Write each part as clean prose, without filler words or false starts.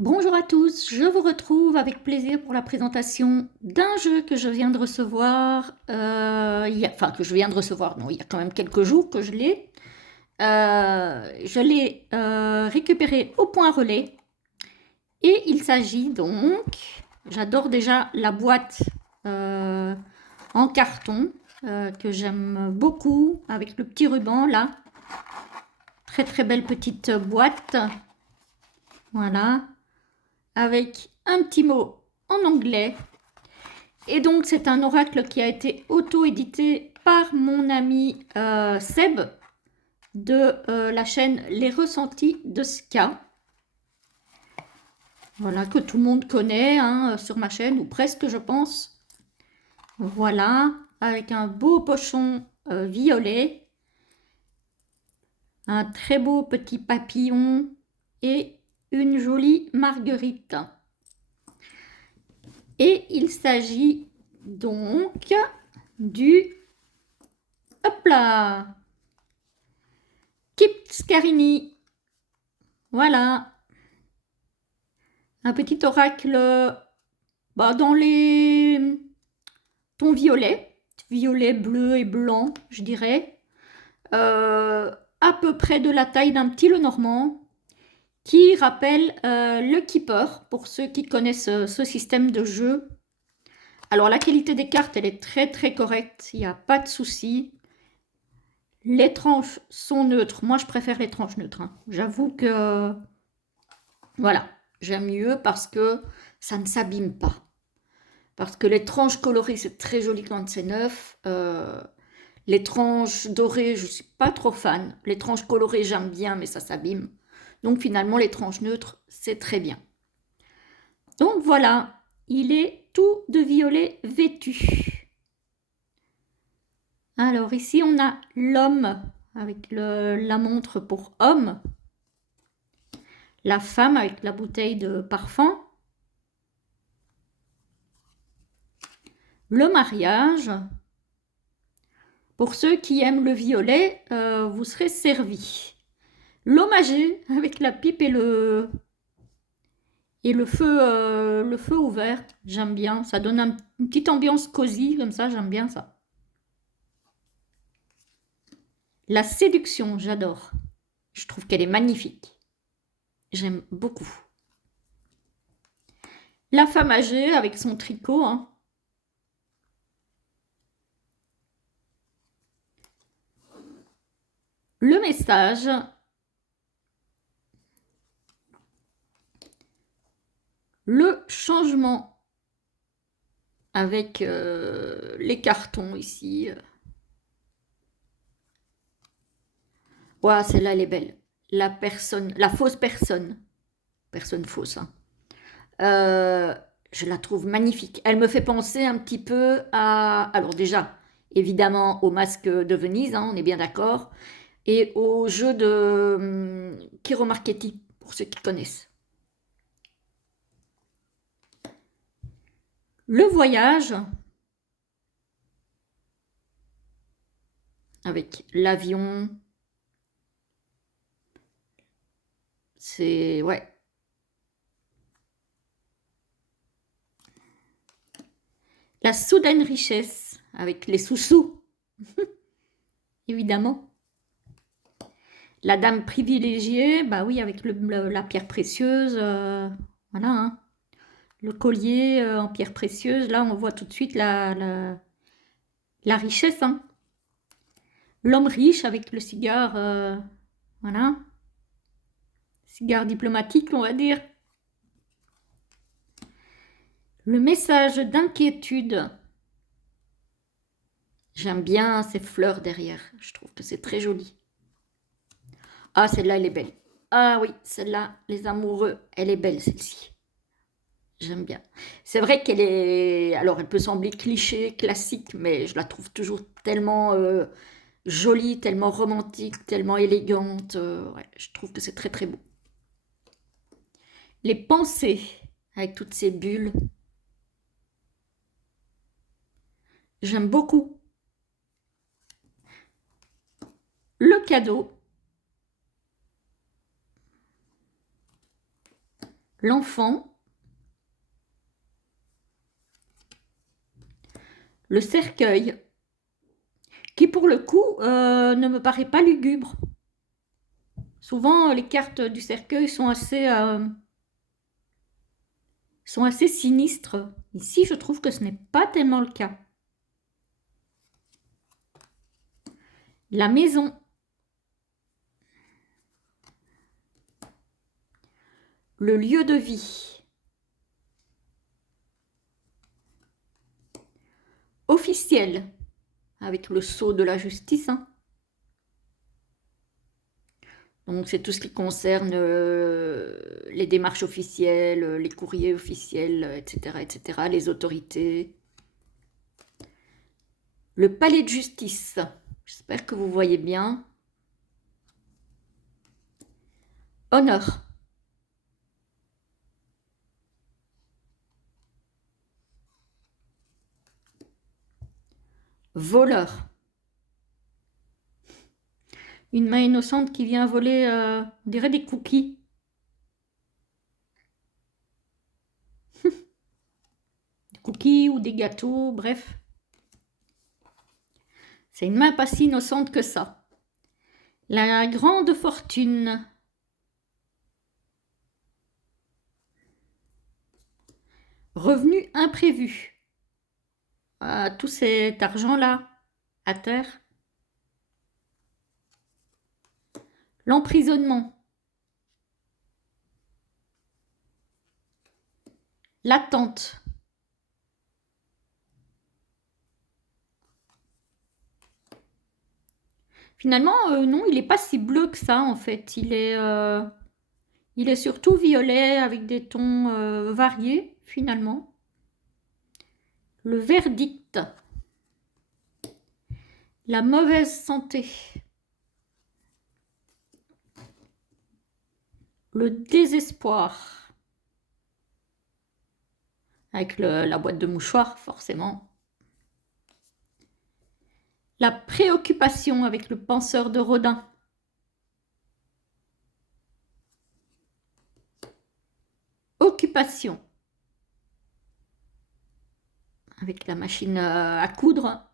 Bonjour à tous, je vous retrouve avec plaisir pour la présentation d'un jeu que je viens de recevoir, enfin que je viens de recevoir, non, il y a quand même quelques jours que je l'ai. Je l'ai récupéré au point relais et il s'agit donc, j'adore déjà la boîte euh, en carton que j'aime beaucoup avec le petit ruban là, très très belle petite boîte, voilà, avec un petit mot en anglais. Et donc, c'est un oracle qui a été auto-édité par mon ami Seb de la chaîne Les Ressentis de Ska. Voilà, que tout le monde connaît hein, sur ma chaîne, ou presque, je pense. Voilà, avec un beau pochon violet, un très beau petit papillon et une jolie marguerite. Et il s'agit donc du... Hop là, Kip Scarini. Voilà, un petit oracle dans les tons violets, violet, bleu et blanc, je dirais, à peu près de la taille d'un petit Lenormand, qui rappelle le Keeper, pour ceux qui connaissent ce système de jeu. Alors la qualité des cartes, elle est très très correcte, il n'y a pas de souci. Les tranches sont neutres, moi je préfère les tranches neutres. Hein. J'avoue que, voilà, j'aime mieux parce que ça ne s'abîme pas. Parce que les tranches colorées, c'est très joli quand c'est neuf. Les tranches dorées, je ne suis pas trop fan. Les tranches colorées, j'aime bien, mais ça s'abîme. Donc finalement, les tranches neutres, c'est très bien. Donc voilà, il est tout de violet vêtu. Alors ici, on a l'homme avec la montre pour homme. La femme avec la bouteille de parfum. Le mariage. Pour ceux qui aiment le violet, vous serez servis. L'homme âgé avec la pipe et le feu ouvert, j'aime bien. Ça donne une petite ambiance cosy comme ça, j'aime bien ça. La séduction, j'adore. Je trouve qu'elle est magnifique. J'aime beaucoup. La femme âgée avec son tricot. Hein. Le message. Le changement avec les cartons ici. Ouais, celle-là, elle est belle. La fausse personne. Personne fausse. Hein. Euh, je la trouve magnifique. Elle me fait penser un petit peu à... Alors déjà, évidemment, au Masque de Venise, hein, on est bien d'accord, et au jeu de Kiro Marchetti, pour ceux qui connaissent. Le voyage, avec l'avion, c'est... Ouais. La soudaine richesse, avec les sous-sous, évidemment. La dame privilégiée, bah oui, avec la pierre précieuse, voilà, hein. Le collier en pierre précieuse, là on voit tout de suite la richesse. Hein. L'homme riche avec le cigare, voilà, cigare diplomatique on va dire. Le message d'inquiétude, j'aime bien ces fleurs derrière, je trouve que c'est très joli. Ah celle-là elle est belle. Ah oui, celle-là, les amoureux, elle est belle celle-ci. J'aime bien. C'est vrai qu'elle est... Alors, elle peut sembler cliché, classique, mais je la trouve toujours tellement jolie, tellement romantique, tellement élégante. Ouais, je trouve que c'est très très beau. Les pensées, avec toutes ces bulles, j'aime beaucoup. Le cadeau, l'enfant, le cercueil, qui pour le coup ne me paraît pas lugubre. Souvent, les cartes du cercueil sont assez sinistres. Ici, je trouve que ce n'est pas tellement le cas. La maison. Le lieu de vie. Officiel, avec le sceau de la justice. Hein. Donc, c'est tout ce qui concerne les démarches officielles, les courriers officiels, etc., etc., les autorités. Le palais de justice. J'espère que vous voyez bien. Honneur. Voleur. Une main innocente qui vient voler, on dirait des cookies. Des cookies ou des gâteaux, bref. C'est une main pas si innocente que ça. La grande fortune. Revenu imprévu. Tout cet argent-là, à terre. L'emprisonnement. L'attente. Finalement, non, il n'est pas si bleu que ça, en fait. Il est surtout violet avec des tons variés, finalement. Le verdict. La mauvaise santé. Le désespoir. Avec la boîte de mouchoirs, forcément. La préoccupation avec le penseur de Rodin. Occupation. Avec la machine à coudre.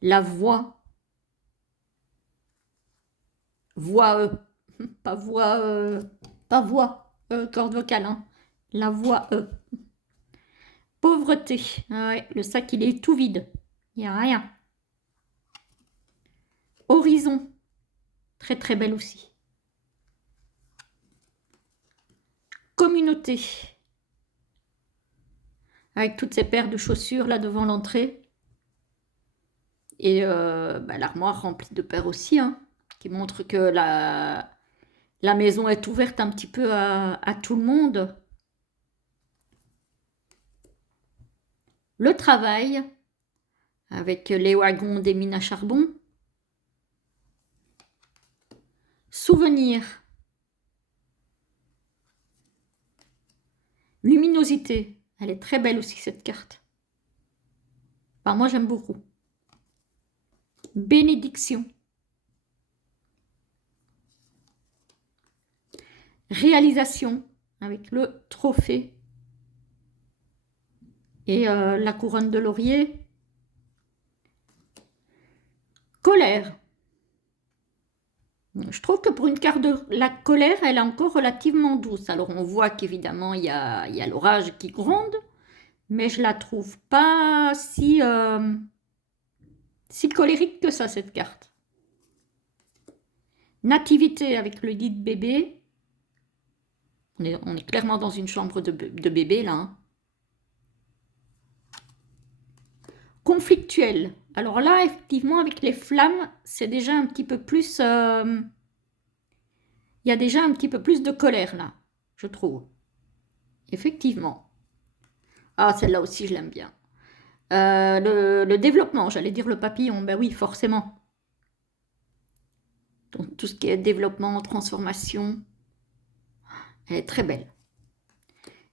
La voix. Voix, pas voix, corde vocale, hein. La voix, Pauvreté. Ah ouais, le sac, il est tout vide. Il n'y a rien. Horizon. Très très belle aussi. Communauté. Avec toutes ces paires de chaussures là devant l'entrée. Et l'armoire remplie de paires aussi, hein, qui montre que la maison est ouverte un petit peu à tout le monde. Le travail, avec les wagons des mines à charbon. Souvenir. Luminosité. Elle est très belle aussi, cette carte. Enfin, moi, j'aime beaucoup. Bénédiction. Réalisation, avec le trophée. Et la couronne de laurier. Colère. Je trouve que pour une carte de la colère, elle est encore relativement douce. Alors on voit qu'évidemment il y a l'orage qui gronde, mais je la trouve pas si colérique que ça, cette carte. Nativité avec le lit de bébé. On est clairement dans une chambre de bébé là. Hein. Conflictuel. Alors là, effectivement, avec les flammes, c'est déjà un petit peu plus... il y a déjà un petit peu plus de colère là, je trouve. Effectivement. Ah, celle-là aussi, je l'aime bien. Le développement, j'allais dire le papillon, ben oui, forcément. Donc tout ce qui est développement, transformation, elle est très belle.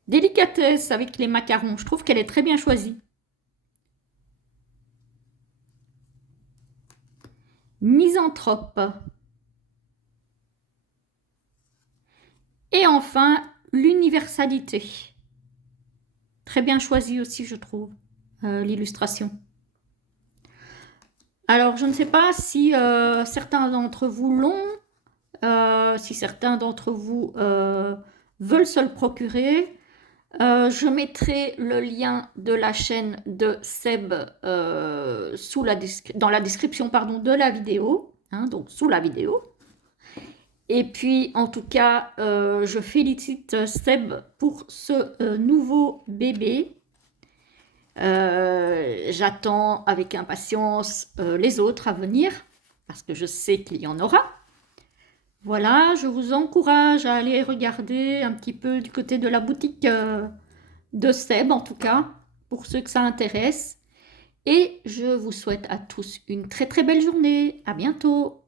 Délicatesse avec les macarons, je trouve qu'elle est très bien choisie. Misanthrope. Et enfin, l'universalité. Très bien choisi aussi, je trouve, l'illustration. Alors, je ne sais pas si certains d'entre vous l'ont, si certains d'entre vous veulent se le procurer. Je mettrai le lien de la chaîne de Seb dans la description pardon, de la vidéo, hein, donc sous la vidéo. Et puis, en tout cas, je félicite Seb pour ce nouveau bébé. J'attends avec impatience les autres à venir, parce que je sais qu'il y en aura. Voilà, je vous encourage à aller regarder un petit peu du côté de la boutique de Seb, en tout cas, pour ceux que ça intéresse. Et je vous souhaite à tous une très très belle journée. À bientôt!